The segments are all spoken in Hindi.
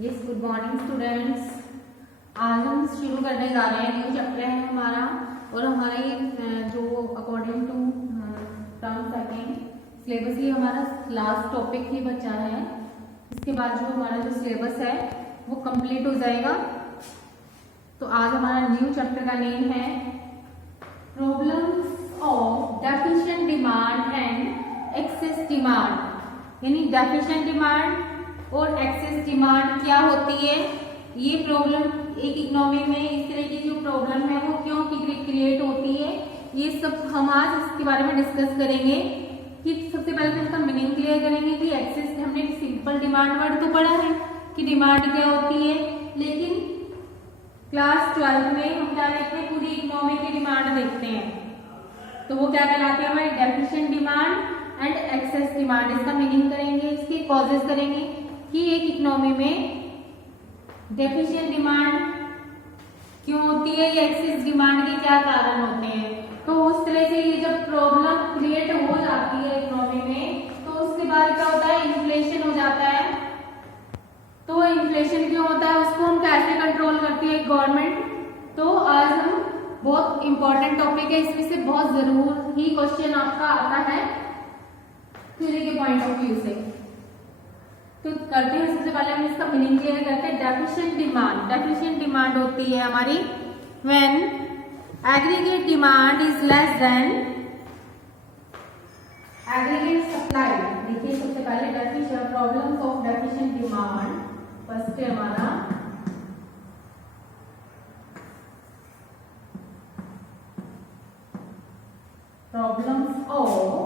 Yes, good morning students. आज हम शुरू करने जा रहे हैं, न्यू चैप्टर है हमारा। और हमारे जो according to term second syllabus ही हमारा लास्ट टॉपिक ही बचा है। इसके बाद जो हमारा जो सिलेबस है वो कंप्लीट हो जाएगा। तो आज हमारा न्यू चैप्टर का नेम है problems of deficient demand and excess demand. यानी डेफिशिएंट डिमांड और एक्सेस डिमांड क्या होती है, ये प्रॉब्लम एक इकोनॉमी में इस तरह की जो प्रॉब्लम है वो क्यों क्रिएट होती है, ये सब हम आज इसके बारे में डिस्कस करेंगे। कि सबसे पहले तो इसका मीनिंग क्लियर करेंगे कि एक्सेस, हमने सिंपल डिमांड वर्ड तो पढ़ा है कि डिमांड क्या होती है, लेकिन क्लास 12 में हम क्या देखते हैं, पूरी इकोनॉमी की डिमांड देखते हैं। तो वो क्या कहलाती है हमारी deficient demand and excess demand. इसका मीनिंग करेंगे, इसके कॉजेस करेंगे कि एक इकोनॉमी में डेफिशिएंट डिमांड क्यों होती है या एक्सेस डिमांड के क्या कारण होते हैं। तो उस तरह से ये जब प्रॉब्लम क्रिएट हो जाती है इकोनॉमी में, तो उसके बाद क्या होता है, इन्फ्लेशन हो जाता है। तो इन्फ्लेशन क्यों होता है, उसको हम कैसे कंट्रोल करती है गवर्नमेंट। तो आज हम बहुत इंपॉर्टेंट टॉपिक है, इसमें से बहुत जरूर ही क्वेश्चन आपका आता है थ्योरी के पॉइंट ऑफ व्यू से। तो करते हैं, सबसे पहले हम इसका मीनिंग क्लियर करते हैं। डेफिशिएंट डिमांड, डेफिशिएंट डिमांड होती है हमारी when aggregate demand is less than aggregate supply. देखिए सबसे पहले deficient problems of deficient demand, first है हमारा problems of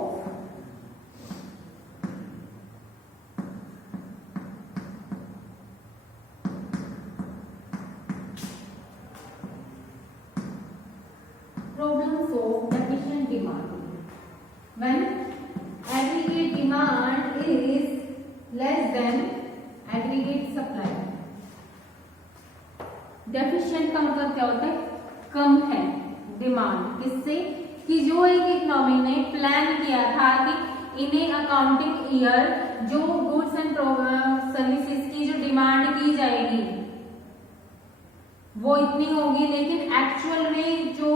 problems of deficient demand. When aggregate demand is less than aggregate supply. Deficient का मतलब क्या होता है, कम है डिमांड। किससे, कि जो एक इकोनॉमी ने प्लान किया था कि इन्हें अकाउंटिंग ईयर जो गुड्स एंड सर्विसेज की जो डिमांड की जाएगी वो इतनी होगी, लेकिन एक्चुअल में जो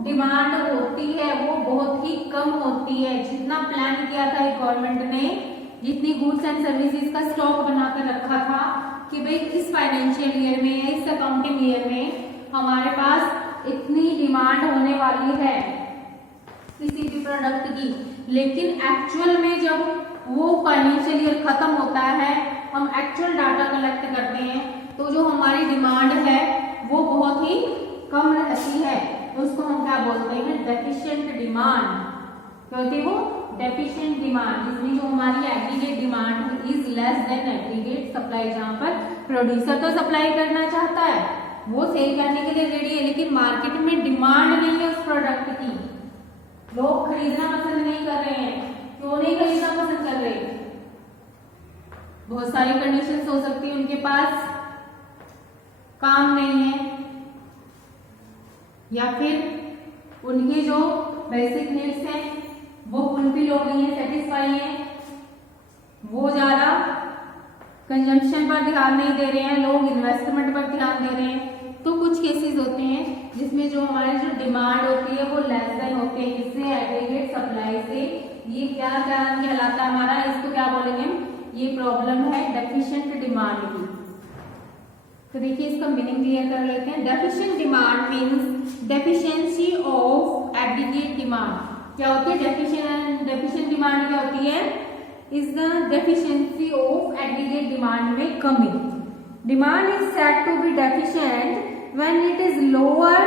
डिमांड होती है वो बहुत ही कम होती है। जितना प्लान किया था गवर्नमेंट ने, जितनी गुड्स एंड सर्विसेज का स्टॉक बनाकर रखा था कि भाई इस फाइनेंशियल ईयर में या इस अकाउंटिंग ईयर में हमारे पास इतनी डिमांड होने वाली है किसी भी प्रोडक्ट की, लेकिन एक्चुअल में जब वो फाइनेंशियल ईयर खत्म होता है, हम एक्चुअल डाटा कलेक्ट करते हैं, तो जो हमारी डिमांड है वो बहुत ही कम रहती है। तो उसको हम क्या बोलते हैं, डेफिशिएंट डिमांड। क्या होती है वो, डेफिशिएंट डिमांड, जिसमें जो हमारी aggregate demand is less than aggregate supply. जहां पर प्रोड्यूसर तो सप्लाई करना चाहता है, वो सेल करने के लिए रेडी है, लेकिन मार्केट में डिमांड नहीं है उस प्रोडक्ट की, लोग खरीदना पसंद नहीं कर रहे हैं। क्यों नहीं खरीदना पसंद कर रहे, बहुत सारी कंडीशंस हो सकती है। उनके पास काम नहीं है, या फिर उनकी जो बेसिक नीड्स हैं वो फुलफिल हो गई है, सेटिस्फाई है, वो ज्यादा कंजम्पशन पर ध्यान नहीं दे रहे हैं, लोग इन्वेस्टमेंट पर ध्यान दे रहे हैं। तो कुछ केसेस होते हैं जिसमें जो हमारी जो डिमांड होती है वो लेस देन होती है, किससे, एग्रीगेट सप्लाई से। ये क्या क्या कहलाता है हमारा, इसको क्या बोलेंगे, ये प्रॉब्लम है डेफिशिएंट डिमांड की। तो देखिए इसका मीनिंग क्लियर कर लेते हैं। Deficient demand means deficiency of aggregate demand. क्या होती है डेफिशिएंट डिमांड, क्या होती है, is the deficiency of aggregate demand में कमी। Demand is said to be deficient when it is lower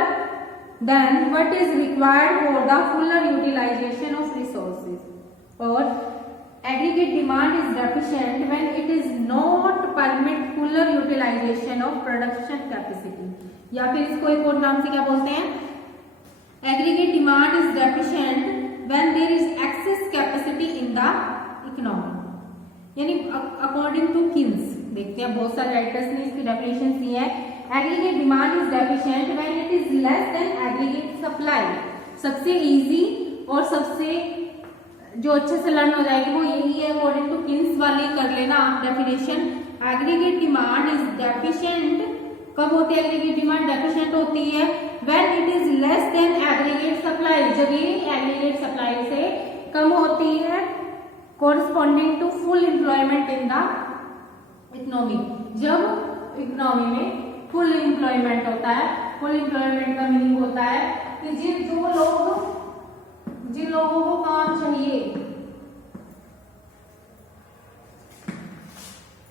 than what is required for the fuller utilisation of resources. और aggregate demand is deficient when it is not permit fuller utilization of production capacity। या फिर इसको एक और नाम से क्या बोलते हैं, aggregate demand is deficient when there is excess capacity in the economy। यानी according to Keynes, देखते हैं बहुत सारे राइटर्स ने इसकी डेफिनेशन दी है। aggregate demand is deficient when it is less than aggregate supply। सबसे इजी और सबसे जो अच्छे से लर्न हो जाएगी वो यही है, अकॉर्डिंग टू किन्स वाली कर लेना आप definition. Aggregate demand is deficient, कब होती है एग्रीगेट डिमांड? डेफिशिएंट होती है when it is less than aggregate supply, जब ये एग्रीगेट सप्लाई से कम होती है, corresponding to full employment in the economy, जब इकोनॉमी में फुल एम्प्लॉयमेंट होता है। फुल एम्प्लॉयमेंट का मीनिंग होता है कि जिन लोगों को काम चाहिए,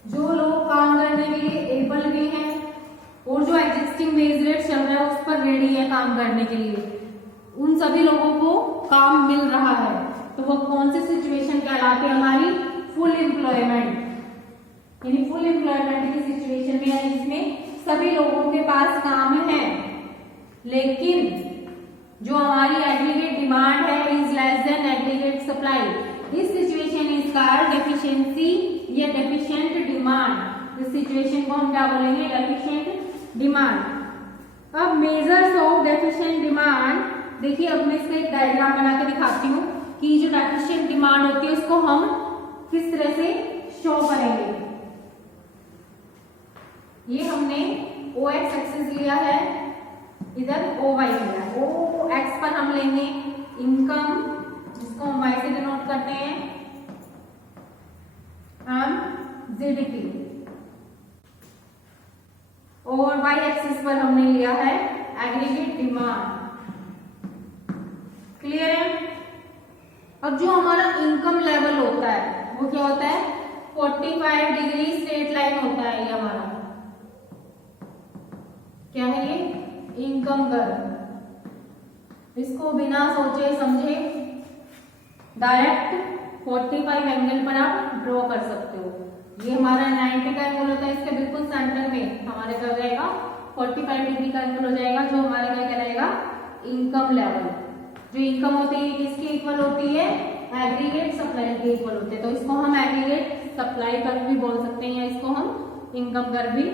जो लोग काम करने के लिए एबल भी हैं और जो एग्जिस्टिंग वेज रेट चल रहा है उस पर रेडी है काम करने के लिए, उन सभी लोगों को काम मिल रहा है, तो वो कौन सी सिचुएशन कहलाती है? हमारी फुल एम्प्लॉयमेंट, यानी फुल एम्प्लॉयमेंट की सिचुएशन में है जिसमें सभी लोगों के पास काम है, लेकिन जो हमारी एग्रीगेट डिमांड है is less than aggregate supply. इस सिचुएशन इज कॉल्ड डेफिशिएंसी या डेफिशिएंट डिमांड। इस सिचुएशन को हम क्या बोलेंगे? Deficient demand. अब मेजर्स ऑफ डेफिशिएंट डिमांड, देखिए अब मैं इसका एक डायग्राम बना के दिखाती हूँ कि जो डेफिशिएंट डिमांड होती है उसको हम किस तरह से शो करेंगे। ये हमने OX एक्सिस लिया है, इधर OY लिया है। OX पर हम लेंगे इनकम, जिसको हम Y से डिनोट करते हैं हम GDP, और Y एक्सिस पर हमने लिया है एग्रीगेट डिमांड। क्लियर है? अब जो हमारा इनकम लेवल होता है वो क्या होता है? 45 डिग्री स्ट्रेट लाइन होता है। ये हमारा क्या है? ये इनकम कर्व। इसको बिना सोचे समझे डायरेक्ट 45 एंगल पर आप ड्रॉ कर सकते हो। ये हमारा 90 का एंगल होता है, इसके बिल्कुल सेंटर में हमारे क्या हो जाएगा? 45 डिग्री का एंगल हो जाएगा, जो हमारे क्या कहलाएगा? Income level. जो इनकम होती है किसकी इक्वल होती है? एग्रीगेट सप्लाई के इक्वल होते हैं। तो इसको हम एग्रीगेट सप्लाई कर्व भी बोल सकते हैं, या इसको हम इनकम कर्व भी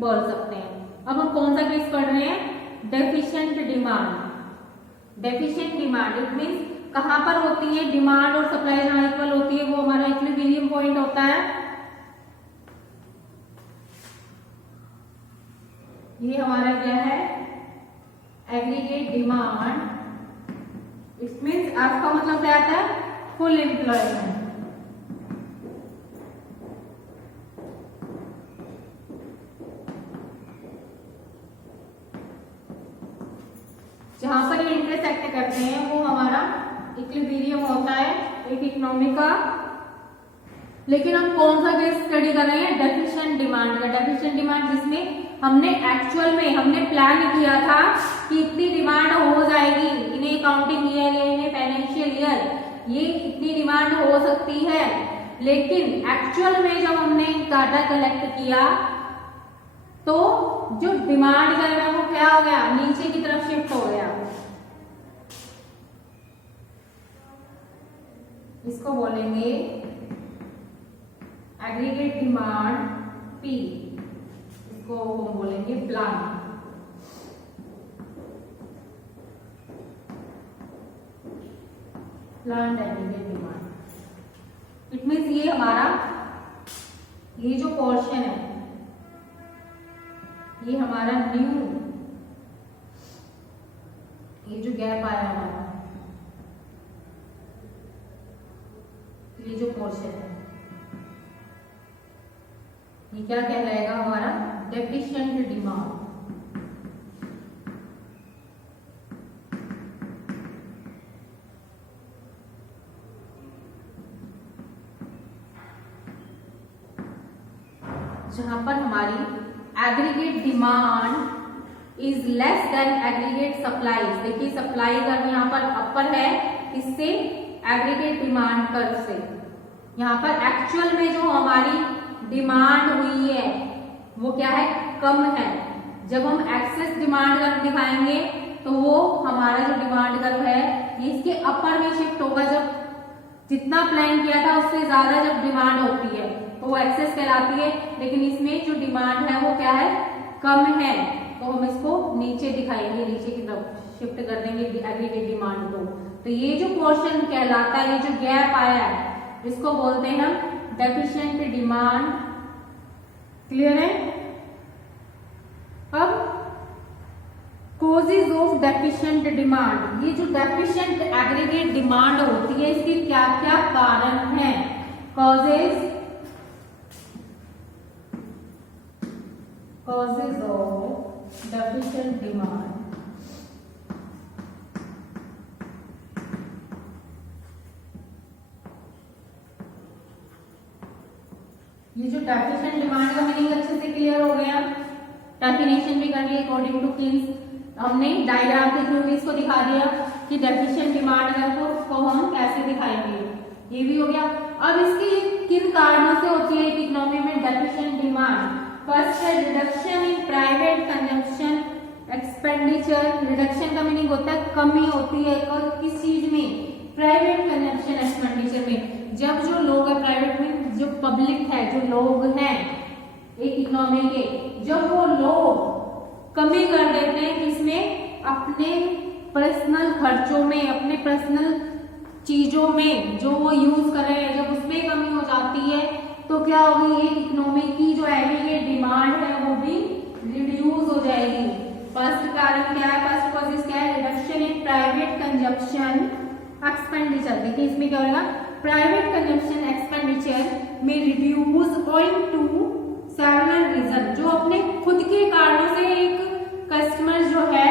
बोल सकते हैं। अब हम कौन सा केस पढ़ रहे हैं? Deficient demand. Deficient demand it means कहां पर होती है? डिमांड और सप्लाई जहां इक्वल होती है वो हमारा इक्विलिब्रियम पॉइंट होता है। ये हमारा क्या है? Aggregate demand. It means F का मतलब क्या आता है? Full employment. जहां पर ये इंटरसेक्ट करते हैं वो हमारा इक्विलिब्रियम होता है एक इकोनॉमी का। लेकिन हम कौन सा केस स्टडी कर रहे हैं? डेफिशिएंट डिमांड का। डेफिशिएंट डिमांड जिसमें हमने एक्चुअल में हमने प्लान किया था कि इतनी डिमांड हो जाएगी, इन्हें अकाउंटिंग ईयर या इन्हें फाइनेंशियल ईयर ये इतनी डिमांड हो सकती है, लेकिन एक्चुअल में जब हमने डाटा कलेक्ट किया तो जो डिमांड कर्व है वो क्या हो गया? नीचे की तरफ शिफ्ट हो गया। इसको बोलेंगे एग्रीगेट डिमांड P, इसको हम बोलेंगे plan. Plan aggregate demand. It means ये हमारा ये जो पोर्शन है ये हमारा न्यू, ये जो गैप आया हमारा, ये जो पोर्शन है ये क्या कहलाएगा? हमारा डेफिशिएंट डिमांड। जहां पर हमारी aggregate demand is less than aggregate supply. देखिए सप्लाई कर्व यहाँ पर अपर है, इससे एग्रीगेट डिमांड कर्व से। यहाँ पर एक्चुअल में जो हमारी डिमांड हुई है वो क्या है? कम है। जब हम एक्सेस डिमांड कर्व दिखाएंगे तो वो हमारा जो डिमांड कर्व है ये इसके अपर में शिफ्ट होगा। जब जितना प्लान किया था उससे ज्यादा जब डिमांड होती है तो वो एक्सेस कहलाती है, लेकिन इसमें जो डिमांड है वो क्या है? कम है। तो हम इसको नीचे दिखाएंगे, नीचे की तरफ शिफ्ट कर देंगे एग्रीगेट डिमांड को। तो ये जो पोर्शन कहलाता है, ये जो गैप आया है, इसको बोलते हैं हम डेफिशिएंट डिमांड। क्लियर है? अब कॉजेज ऑफ डेफिशिएंट डिमांड, ये जो डेफिशिएंट एग्रीगेट डिमांड होती है, इसके क्या क्या कारण हैं? Causes of deficient demand. ये जो डेफिशिएंट डिमांड का मीनिंग अच्छे से क्लियर हो गया, डेफिनेशन भी कर ली अकॉर्डिंग टू किन्स, हमने डायग्राम के थ्रू भी इसको दिखा दिया कि डेफिशिएंट डिमांड को हम कैसे दिखाएंगे, ये भी हो गया। अब इसकी किन कारणों से होती है इकोनॉमी में डेफिशिएंट डिमांड? फर्स्ट है reduction in private consumption expenditure. Reduction का मीनिंग होता है कमी होती है किस चीज में? प्राइवेट कंजम्पशन एक्सपेंडिचर में। जब जो लोग है प्राइवेट में, जो पब्लिक है, जो लोग हैं एक इकोनॉमी के, जब वो लोग कमी कर देते हैं किसमें? अपने पर्सनल खर्चों में, अपने पर्सनल चीजों में जो वो यूज कर रहे हैं, जब उसमें कमी हो जाती है तो क्या होगी? एक इकोनॉमी की जो एग्रीगेट डिमांड है वो भी रिड्यूस हो जाएगी। फर्स्ट कारण क्या है? फर्स्ट कॉजेस क्या है? Reduction in private consumption expenditure. देखिए इसमें क्या होगा? प्राइवेट कंजम्पशन एक्सपेंडिचर में reduce owing to several reason. जो अपने खुद के कारणों से एक कस्टमर जो है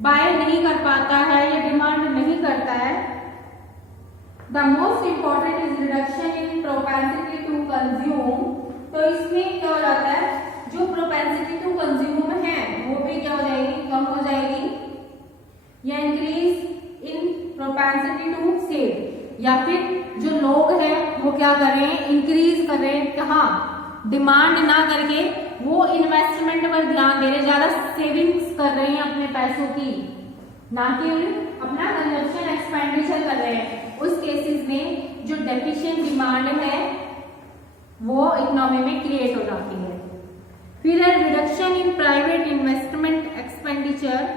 बाय नहीं कर पाता है या डिमांड नहीं करता है। The most important is reduction in propensity to consume. तो इसमें क्या हो जाता है? जो प्रोपेंसिटी टू कंज्यूम है वो भी क्या हो जाएगी? कम हो जाएगी। या increase in propensity to save, या फिर जो लोग हैं वो क्या कर रहे हैं? इंक्रीज कर रहे हैं। कहाँ? डिमांड ना करके वो इन्वेस्टमेंट पर ध्यान दे रहे हैं, ज्यादा सेविंग्स कर रहे हैं अपने पैसों की, ना कि अपना कंजम्पशन एक्सपेंडिचर कर रहे हैं। उस केसेस में जो डेफिशिएंट डिमांड है वो इकोनॉमी में क्रिएट हो जाती है। फिर है reduction in private investment expenditure.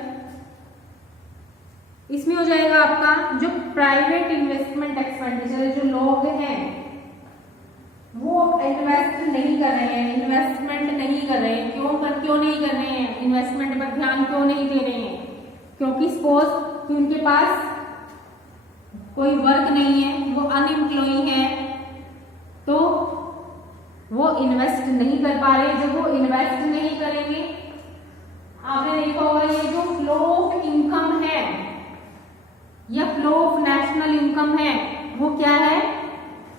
इसमें हो जाएगा आपका जो प्राइवेट इन्वेस्टमेंट एक्सपेंडिचर, जो लोग हैं वो इन्वेस्ट नहीं कर रहे हैं, इन्वेस्टमेंट नहीं कर रहे हैं। क्यों नहीं कर रहे हैं? इन्वेस्टमेंट पर ध्यान क्यों नहीं दे रहे हैं? क्योंकि सपोज कि उनके पास कोई वर्क नहीं है, वो अनएम्प्लॉय है, तो वो इन्वेस्ट नहीं कर पा रहे। जब वो इन्वेस्ट नहीं करेंगे, आपने देखा होगा ये जो फ्लो ऑफ इनकम है या फ्लो ऑफ नेशनल इनकम है वो क्या है?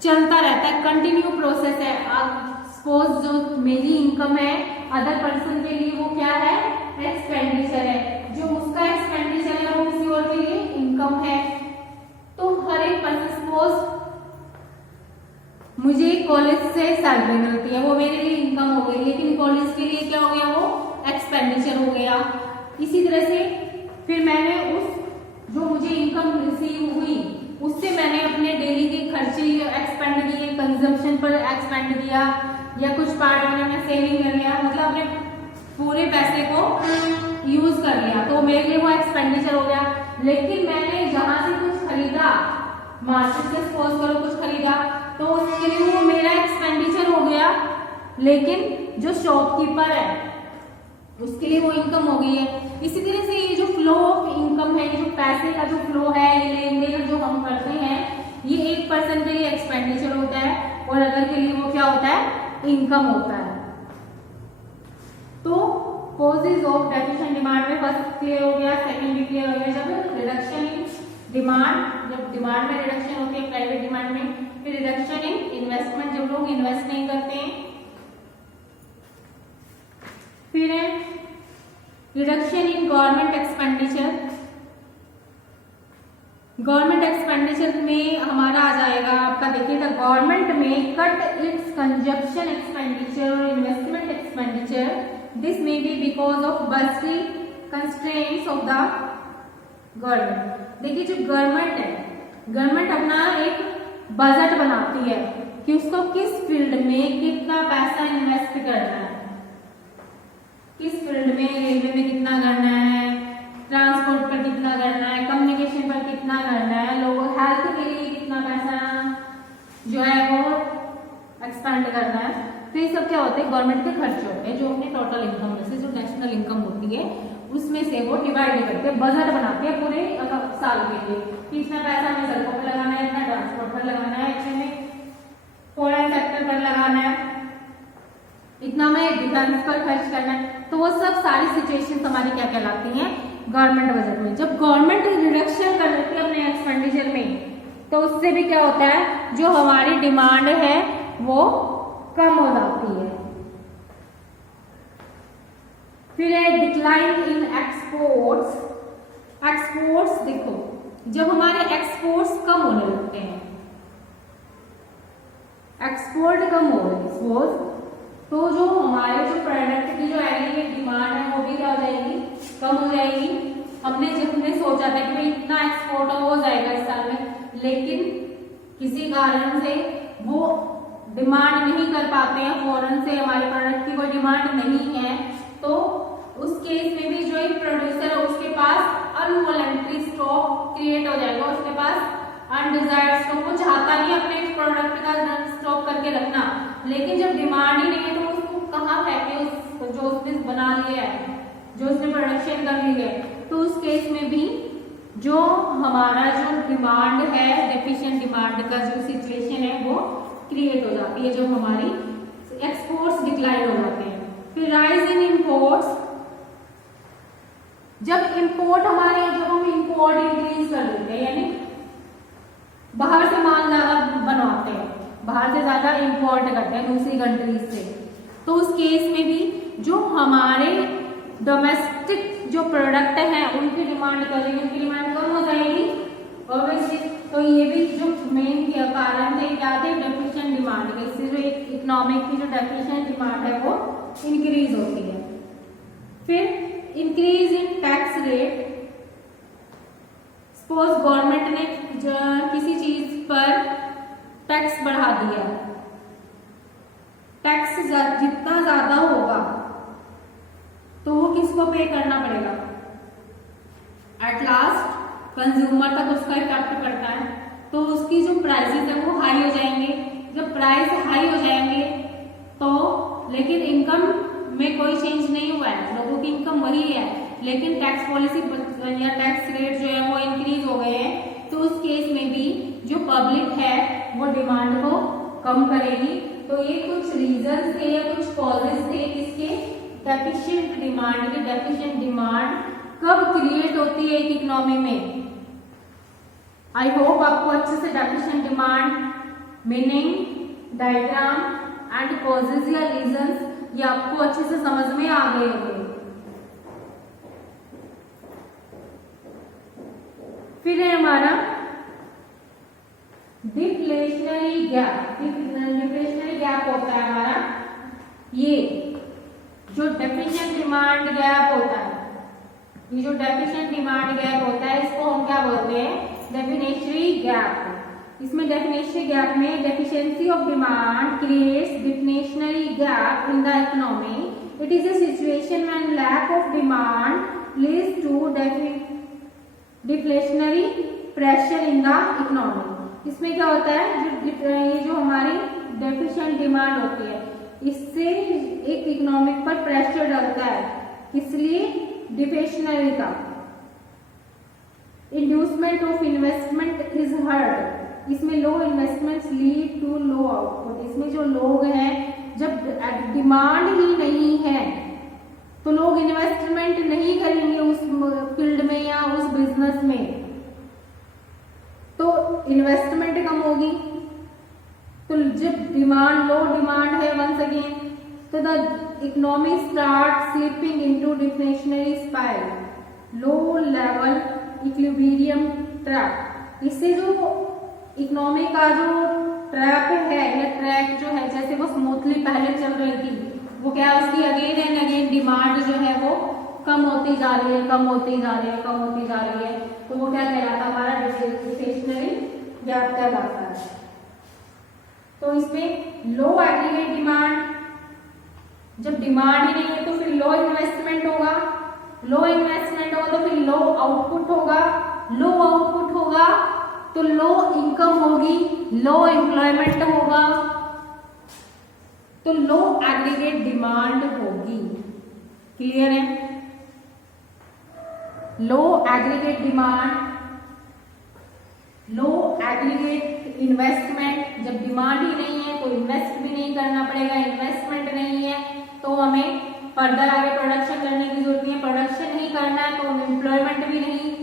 चलता रहता है, कंटिन्यू प्रोसेस है। सपोज जो मेरी इनकम है, अदर पर्सन के लिए वो क्या है? एक्सपेंडिचर है। जो उसका एक्सपेंडिचर है वो किसी और के लिए इनकम है। तो हर एक पर्सन, सपोज मुझे कॉलेज से सैलरी मिलती है, वो मेरे लिए इनकम हो गई, लेकिन कॉलेज के लिए क्या हो गया? वो एक्सपेंडिचर हो गया। इसी तरह से फिर मैंने उस जो मुझे इनकम रिसीव हुई उससे मैंने अपने डेली के खर्चे एक्सपेंड किए, कंजम्पशन पर एक्सपेंड किया, या कुछ पार्ट मैंने सेविंग कर लिया, मतलब अपने पूरे पैसे को यूज कर लिया, तो मेरे लिए वो एक्सपेंडिचर हो गया। लेकिन मैंने जहां से कुछ खरीदा, मार्केट से सपोज करो कुछ खरीदा, तो उसके लिए वो मेरा एक्सपेंडिचर हो गया, लेकिन जो शॉपकीपर है उसके लिए वो इनकम हो गई है। इसी तरह से ये जो फ्लो ऑफ इनकम है, जो पैसे का जो फ्लो है, ये लेन देन जो हम करते हैं, ये एक पर्सन के लिए एक्सपेंडिचर होता है और अदर के लिए वो क्या होता है? इनकम होता है। तो कॉजेज ऑफ डेफिशिएंट डिमांड में फर्स्ट क्लियर हो गया, सेकंड भी क्लियर हो गया। जब रिडक्शन इन डिमांड, जब डिमांड में रिडक्शन होती है प्राइवेट डिमांड में, फिर रिडक्शन इन इन्वेस्टमेंट, जब लोग इन्वेस्ट नहीं करते हैं। फिर है reduction in government expenditure. Government expenditure में हमारा आ जाएगा आपका, देखिए द गवर्नमेंट में कट इट्स कंजप्शन एक्सपेंडिचर और investment expenditure. This may be because of budgetary constraints of the government. देखिए जो गवर्नमेंट है, गवर्नमेंट अपना एक बजट बनाती है कि उसको किस फील्ड में कितना पैसा इन्वेस्ट करना है, किस फील्ड में, रेलवे में कितना करना है, ट्रांसपोर्ट पर कितना करना है, कम्युनिकेशन पर कितना करना ये सब क्या होते हैं, गवर्नमेंट के खर्चे होते हैं जो अपने टोटल इनकम में से, जो नेशनल इनकम होती है उसमें से वो डिवाइड करते हैं, बजट बनाते हैं पूरे साल के लिए कि इतना पैसा हमें सड़कों पर लगाना है, इतना ट्रांसपोर्ट पर लगाना है, इतने में फॉरेन सेक्टर पर लगाना है, इतना में डिफेंस पर खर्च करना है। तो वो सब सारी सिचुएशन हमारी क्या कहलाती हैं, गवर्नमेंट बजट में। जब गवर्नमेंट रिडक्शन कर देती है अपने एक्सपेंडिचर में तो उससे भी क्या होता है, जो हमारी डिमांड है वो कम हो जाती है। फिर है डिक्लाइन इन एक्सपोर्ट्स। एक्सपोर्ट्स देखो, जब हमारे एक्सपोर्ट्स कम होने लगते हैं, एक्सपोर्ट कम हो रही सपोज, तो जो हमारे जो प्रोडक्ट की जो एग्रीगेट डिमांड है वो भी क्या हो जाएगी, कम हो जाएगी। हमने सोचा था कि भाई इतना एक्सपोर्ट हो जाएगा इस साल में, लेकिन किसी कारण से वो डिमांड नहीं कर पाते हैं, फॉरेन से हमारे प्रोडक्ट की कोई डिमांड नहीं है, तो उस केस में भी जो एक प्रोड्यूसर है उसके पास अनवॉलंटरी स्टॉक क्रिएट हो जाएगा, उसके पास अनडिजायर्ड स्टॉक, वो चाहता नहीं अपने प्रोडक्ट का स्टॉक करके रखना, लेकिन जब डिमांड ही नहीं है तो उसको कहाँ फेंके, जो उसने बना लिया है, जो उसने प्रोडक्शन कर ली है। तो उस केस में भी जो हमारा जो डिमांड है, डेफिशिएंट डिमांड का जो सिचुएशन है वो क्रिएट हो जाती है, जब हमारी एक्सपोर्ट्स डिक्लाइन हो जाते हैं। फिर राइज इन इंपोर्ट्स, जब इंपोर्ट हमारे, जब हम इंपोर्ट इंक्रीज कर देते हैं, यानी बाहर से माल ज्यादा बनवाते हैं, बाहर से ज्यादा इंपोर्ट करते हैं दूसरी कंट्रीज से, तो उस केस में भी जो हमारे डोमेस्टिक जो प्रोडक्ट है उनकी डिमांड करेंगे, उनकी डिमांड कम हो जाएगी ऑब्वियसली। तो ये भी जो मेन कारण थे क्या थे, डेफिशिएंट डिमांड के, इससे जो एक इकोनॉमिक की जो डेफिशिएंट डिमांड है वो इंक्रीज होती है। फिर increase in tax rate, suppose government ने किसी चीज पर टैक्स बढ़ा दिया, टैक्स जितना ज्यादा होगा तो वो किसको पे करना पड़ेगा, एट लास्ट कंज्यूमर तक उसका इफेक्ट पड़ता है, तो उसकी जो प्राइसेस है वो हाई हो जाएंगे। जब प्राइस हाई हो जाएंगे तो, लेकिन इनकम में कोई चेंज नहीं हुआ है, लोगों की इनकम वही है, लेकिन टैक्स पॉलिसी या टैक्स रेट जो है वो इंक्रीज हो गए हैं, तो उस केस में भी जो पब्लिक है वो डिमांड को कम करेगी। तो ये कुछ रीजन थे या कुछ कॉजेज थे किसके, डेफिशिएंट डिमांड के। डेफिशिएंट डिमांड कब क्रिएट होती है एक इकोनॉमी में। आई होप आपको अच्छे से deficient demand, meaning, diagram and causes या रीजंस ये आपको अच्छे से समझ में आ गए होंगे। फिर है हमारा डिफ्लेशनरी गैप। डिफ्लेशनरी गैप होता है हमारा ये जो डेफिशिएंट डिमांड गैप होता है, ये जो डेफिशिएंट डिमांड गैप होता है इसको हम क्या बोलते हैं, डेफिनेशनरी गैप। इसमें डेफिनेशनरी गैप में deficiency of demand creates deflationary gap in the economy. It is a situation when lack of demand leads to deflationary pressure in the economy। इसमें क्या होता है, ये जो हमारी डेफिशिएंट डिमांड होती है इससे एक इकोनॉमिक पर प्रेशर डलता है, इसलिए डिफेशनरी का inducement of investment is hurt. इसमें low investment lead to low output. इसमें जो लोग हैं, जब डिमांड ही नहीं है तो लोग इन्वेस्टमेंट नहीं करेंगे उस फील्ड में या उस बिजनेस में, तो इन्वेस्टमेंट कम होगी। तो जब डिमांड, लो डिमांड है वंस अगेन, तो the economy start slipping into deflationary spiral, low level equilibrium trap. इससे जो इकोनॉमी का जो ट्रैप है या ट्रैक जो है, जैसे वो स्मूथली पहले चल रही थी, वो क्या उसकी अगेन एंड अगेन डिमांड जो है वो कम होती जा रही है, कम होती जा रही है, कम होती जा रही है, तो वो क्या कहलाता है, हमारा डिफलेशनरी गैप कहलाता है। तो इसमें लो एग्रीगेट डिमांड, जब डिमांड ही नहीं है तो फिर लो इन्वेस्टमेंट होगा, लो इन्वेस्टमेंट होगा तो फिर लो आउटपुट होगा, लो आउटपुट होगा तो लो इनकम होगी, लो एम्प्लॉयमेंट होगा। तो लो एग्रीगेट डिमांड होगी। क्लियर है? लो एग्रीगेट डिमांड, लो एग्रीगेट इन्वेस्टमेंट, जब डिमांड ही नहीं है तो इन्वेस्ट भी नहीं करना पड़ेगा, इन्वेस्टमेंट नहीं है तो हमें फर्दर आगे प्रोडक्शन करने की जरूरत नहीं है, प्रोडक्शन नहीं करना है तो हम एम्प्लॉयमेंट भी नहीं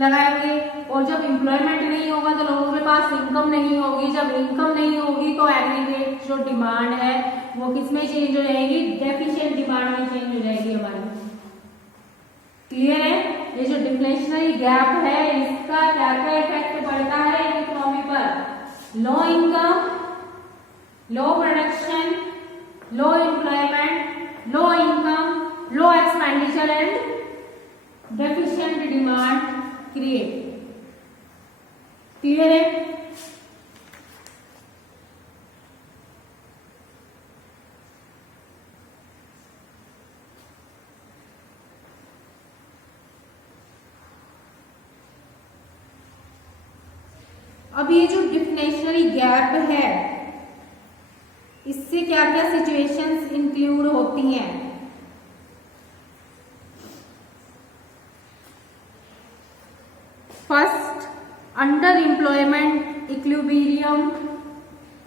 लगाएंगे, और जब एम्प्लॉयमेंट नहीं होगा तो लोगों के पास इनकम नहीं होगी, जब इनकम नहीं होगी तो एग्रीगेट जो डिमांड है वो किसमें चेंज हो जाएगी? डेफिशिएंट डिमांड में चेंज हो जाएगी हमारी। क्लियर है? ये जो डिफ्लेशनरी गैप है इसका क्या क्या इफेक्ट पड़ता है इकोनॉमी पर? Low income, low production, low employment, low income, low expenditure and deficient demand create. Clear है? अब ये जो डिफ्लेशनरी गैप है इससे क्या क्या सिचुएशंस इंक्लूड होती हैं? First, under employment equilibrium.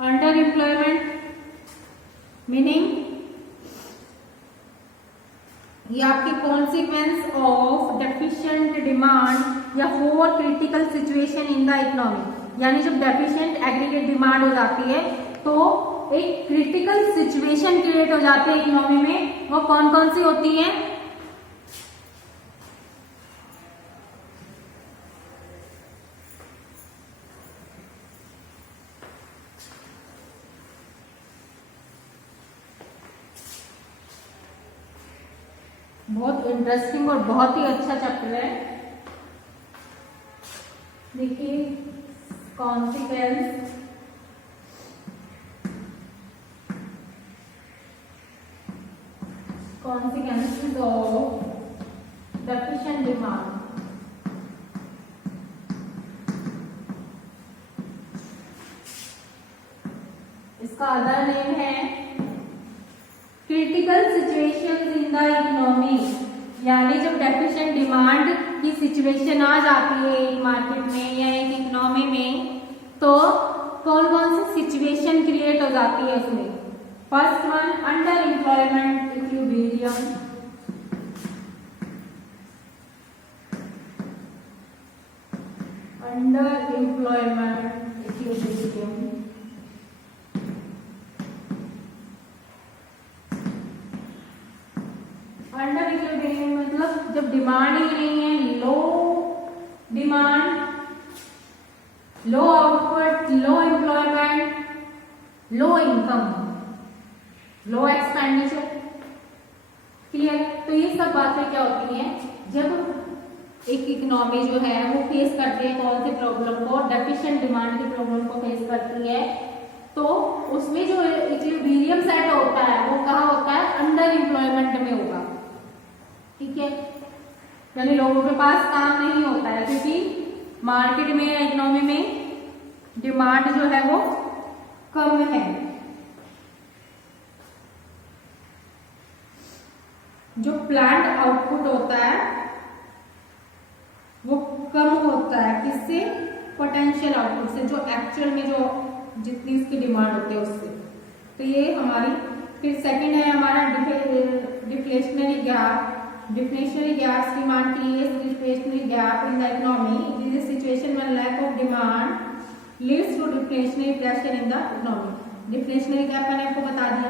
Under employment meaning ये आपके कॉन्सिक्वेंस ऑफ डेफिशिएंट डिमांड या four critical situation in the economy, यानी जब डेफिशिएंट एग्रीगेट डिमांड हो जाती है तो एक क्रिटिकल सिचुएशन क्रिएट हो जाती है इकोनॉमी में। वो कौन कौन सी होती है? बहुत इंटरेस्टिंग और बहुत ही अच्छा चैप्टर है। देखिए, consequence consequences of deficient demand। इसका अदर नेम है critical situations in the economy, यानी जब डेफिशिएंट डिमांड की सिचुएशन आ जाती है एक मार्केट में या एक इकोनॉमी में तो कौन कौन सी सिचुएशन क्रिएट हो जाती है उसमें? First one, under employment equilibrium. Under employment equilibrium. Under equilibrium मतलब जब डिमांड ही नहीं है, लो डिमांड, लो आउटपुट, लो एम्प्लॉयमेंट, लो इनकम, लो एक्सपेंडिचर। क्लियर? तो ये सब बातें क्या होती हैं जब एक इकोनॉमी जो है वो फेस करती है कौन सी प्रॉब्लम को? डेफिशिएंट डिमांड की प्रॉब्लम को फेस करती है, तो उसमें जो इक्विलिब्रियम सेट होता है वो कहाँ होता है? अंडर एम्प्लॉयमेंट में होगा। ठीक है? यानी लोगों के पास काम नहीं होता है क्योंकि मार्केट में या इकोनॉमी में डिमांड जो है वो कम है। जो प्लांट आउटपुट होता है वो कम होता है, किससे? पोटेंशियल आउटपुट से, जो एक्चुअल में जो जितनी इसकी डिमांड होती है उससे। तो ये हमारी, फिर सेकंड है हमारा deflationary gap. Deflationary gaps demand creates deflationary gap in the economy. It is a situation when lack of demand leads to deflationary pressure in the economy. Deflationary gap मैंने आपको बता दिया।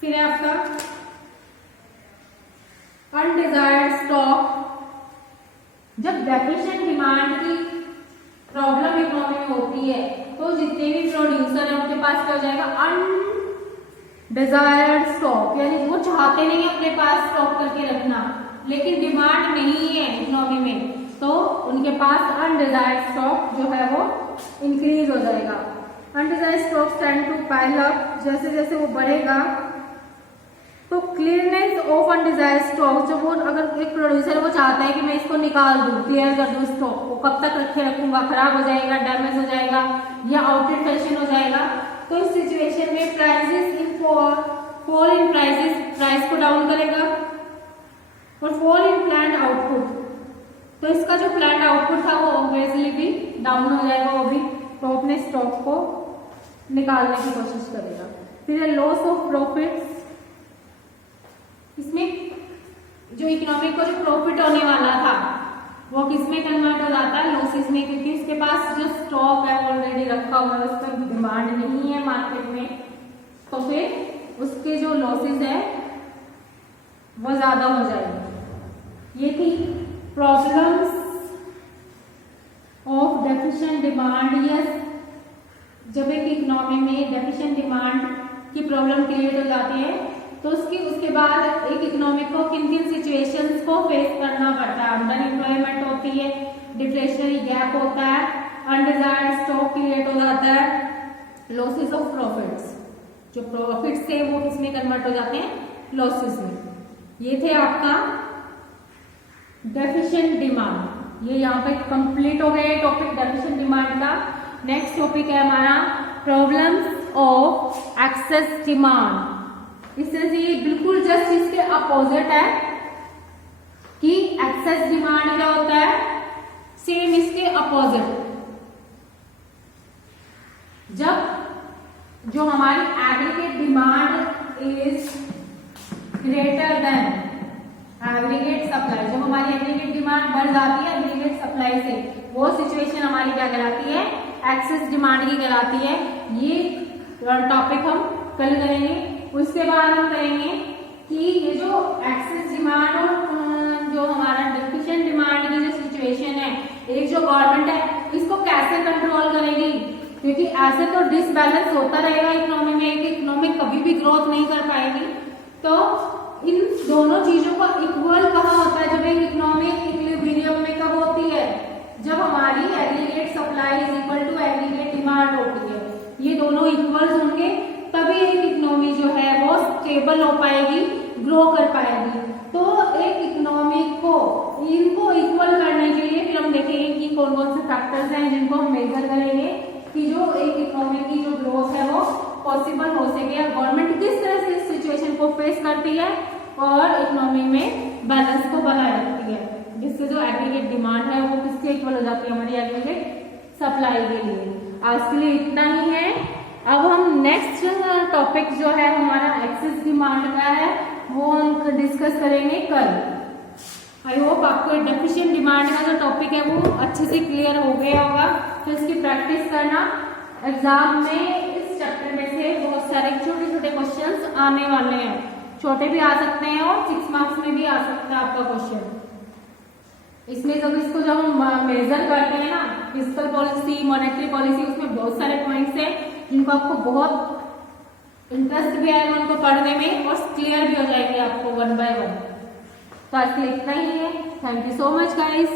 फिर है आपका अनडिजायर्ड स्टॉक। जब डेफिशिएंट डिमांड की प्रॉब्लम इकोनॉमी में होती है तो जितने भी प्रोड्यूसर है उनके पास क्या हो जाएगा? अनडिजायर्ड स्टॉक, यानी वो चाहते नहीं अपने पास स्टॉक करके रखना, लेकिन डिमांड नहीं है इकोनॉमी में तो उनके पास अनडिजायर्ड स्टॉक जो है वो इंक्रीज हो जाएगा। Undesired stock tend to pile up, जैसे जैसे वो बढ़ेगा तो क्लियरनेस ऑफ अनडिजायर्ड स्टॉक, जब वो अगर एक प्रोड्यूसर वो चाहता है कि मैं इसको निकाल दूं, क्लियर कर दूं स्टॉक, वो कब तक रखे रखूंगा, खराब हो जाएगा, डैमेज हो जाएगा या आउटडेट फैशन हो जाएगा, तो इस सिचुएशन में prices in fall in prices, price को डाउन करेगा, और फॉल इन प्लान्ड आउटपुट, तो इसका जो प्लान्ड आउटपुट था वो ऑब्वियसली भी डाउन हो जाएगा, वो भी, तो अपने स्टॉक को निकालने की कोशिश करेगा। फिर लॉस ऑफ प्रॉफिट्स, इसमें जो इकोनॉमिक को जो प्रॉफिट होने वाला था वो किस में कन्वर्ट हो जाता है, लॉसेस में, क्योंकि उसके पास जो स्टॉक है ऑलरेडी रखा हुआ है, उस पर डिमांड नहीं है मार्केट में, तो फिर उसके जो लॉसेस है वो ज्यादा हो जाएंगे। ये थी problems of deficient demand. Yes, जब एक इकोनॉमी में डेफिशिएंट डिमांड की प्रॉब्लम क्रिएट हो जाती है तो उसके बाद एक इकोनॉमी को किन किन सिचुएशंस को फेस करना पड़ता है। अंडर एम्प्लॉयमेंट होती है, डिफ्लेशनरी गैप होता है, अनडिजायर्ड स्टॉक क्रिएट हो जाता है, लॉसेस ऑफ प्रॉफिट्स, जो प्रॉफिट्स थे वो किसमें कन्वर्ट हो जाते हैं, लॉसेस में। ये थे आपका डेफिशिएंट डिमांड। ये यहाँ पे कंप्लीट हो गए टॉपिक डेफिशिएंट डिमांड का। नेक्स्ट टॉपिक है हमारा प्रॉब्लम्स ऑफ एक्सेस डिमांड। इससे ये बिल्कुल जस्ट इसके अपोजिट है कि एक्सेस डिमांड क्या होता है, सेम इसके अपोजिट। जब जो हमारी aggregate demand is greater than aggregate supply, जब हमारी एग्रीगेट डिमांड बढ़ जाती है एग्रीगेट सप्लाई से, वो सिचुएशन हमारी क्या कहलाती है, एक्सेस डिमांड की कहलाती है। ये टॉपिक हम कल करेंगे। उसके बाद हम कहेंगे कि ये जो एक्सेस डिमांड और जो हमारा डेफिशिएंट डिमांड की जो सिचुएशन है, एक जो गवर्नमेंट है इसको कैसे कंट्रोल करेगी, क्योंकि ऐसे तो डिसबैलेंस होता रहेगा इकोनॉमी में, एक इकोनॉमी कभी भी ग्रोथ नहीं कर पाएगी। तो इन दोनों चीजों का इक्वल कहाँ होता है, जब एक इकोनॉमी इक्विलिब्रियम में कब होती है, जब हमारी aggregate supply is equal to aggregate demand होती है। ये दोनों इक्वल होंगे तभी एक इकोनॉमी जो है वो स्टेबल हो पाएगी, ग्रो कर पाएगी। तो एक इकोनॉमी को इनको इक्वल करने के लिए फिर हम देखेंगे कि कौन कौन से फैक्टर्स हैं जिनको हम मेजर करेंगे कि जो एक इकोनॉमी की जो ग्रोथ है वो पॉसिबल हो सके। गवर्नमेंट किस तरह से इस सिचुएशन को फेस करती है और इकोनॉमी में बैलेंस को बनाए रखती है, जिससे जो एग्रीगेट डिमांड है वो किससे इक्वल हो जाती है, हमारी एग्रीगेट सप्लाई के लिए। आज के लिए इतना ही है। अब हम नेक्स्ट टॉपिक जो है हमारा एक्सेस डिमांड का है वो हम डिस्कस करेंगे कल। आई होप आपको डेफिशिएंट डिमांड का जो टॉपिक है वो अच्छे से क्लियर हो गया होगा। तो इसकी प्रैक्टिस करना, एग्जाम में इस चैप्टर में से बहुत सारे छोटे छोटे क्वेश्चंस आने वाले हैं, छोटे भी आ सकते हैं और 6 मार्क्स में भी आ सकता है आपका क्वेश्चन। इसमें इसको जब हम मेजर करते हैं ना, फिस्कल पॉलिसी, मॉनेटरी पॉलिसी, उसमें बहुत सारे पॉइंट्स हैं जिनको आपको बहुत इंटरेस्ट भी आएगा उनको पढ़ने में और क्लियर भी हो जाएंगे आपको 1 by 1। तो आज के लिए इतना ही है। Thank you so much guys.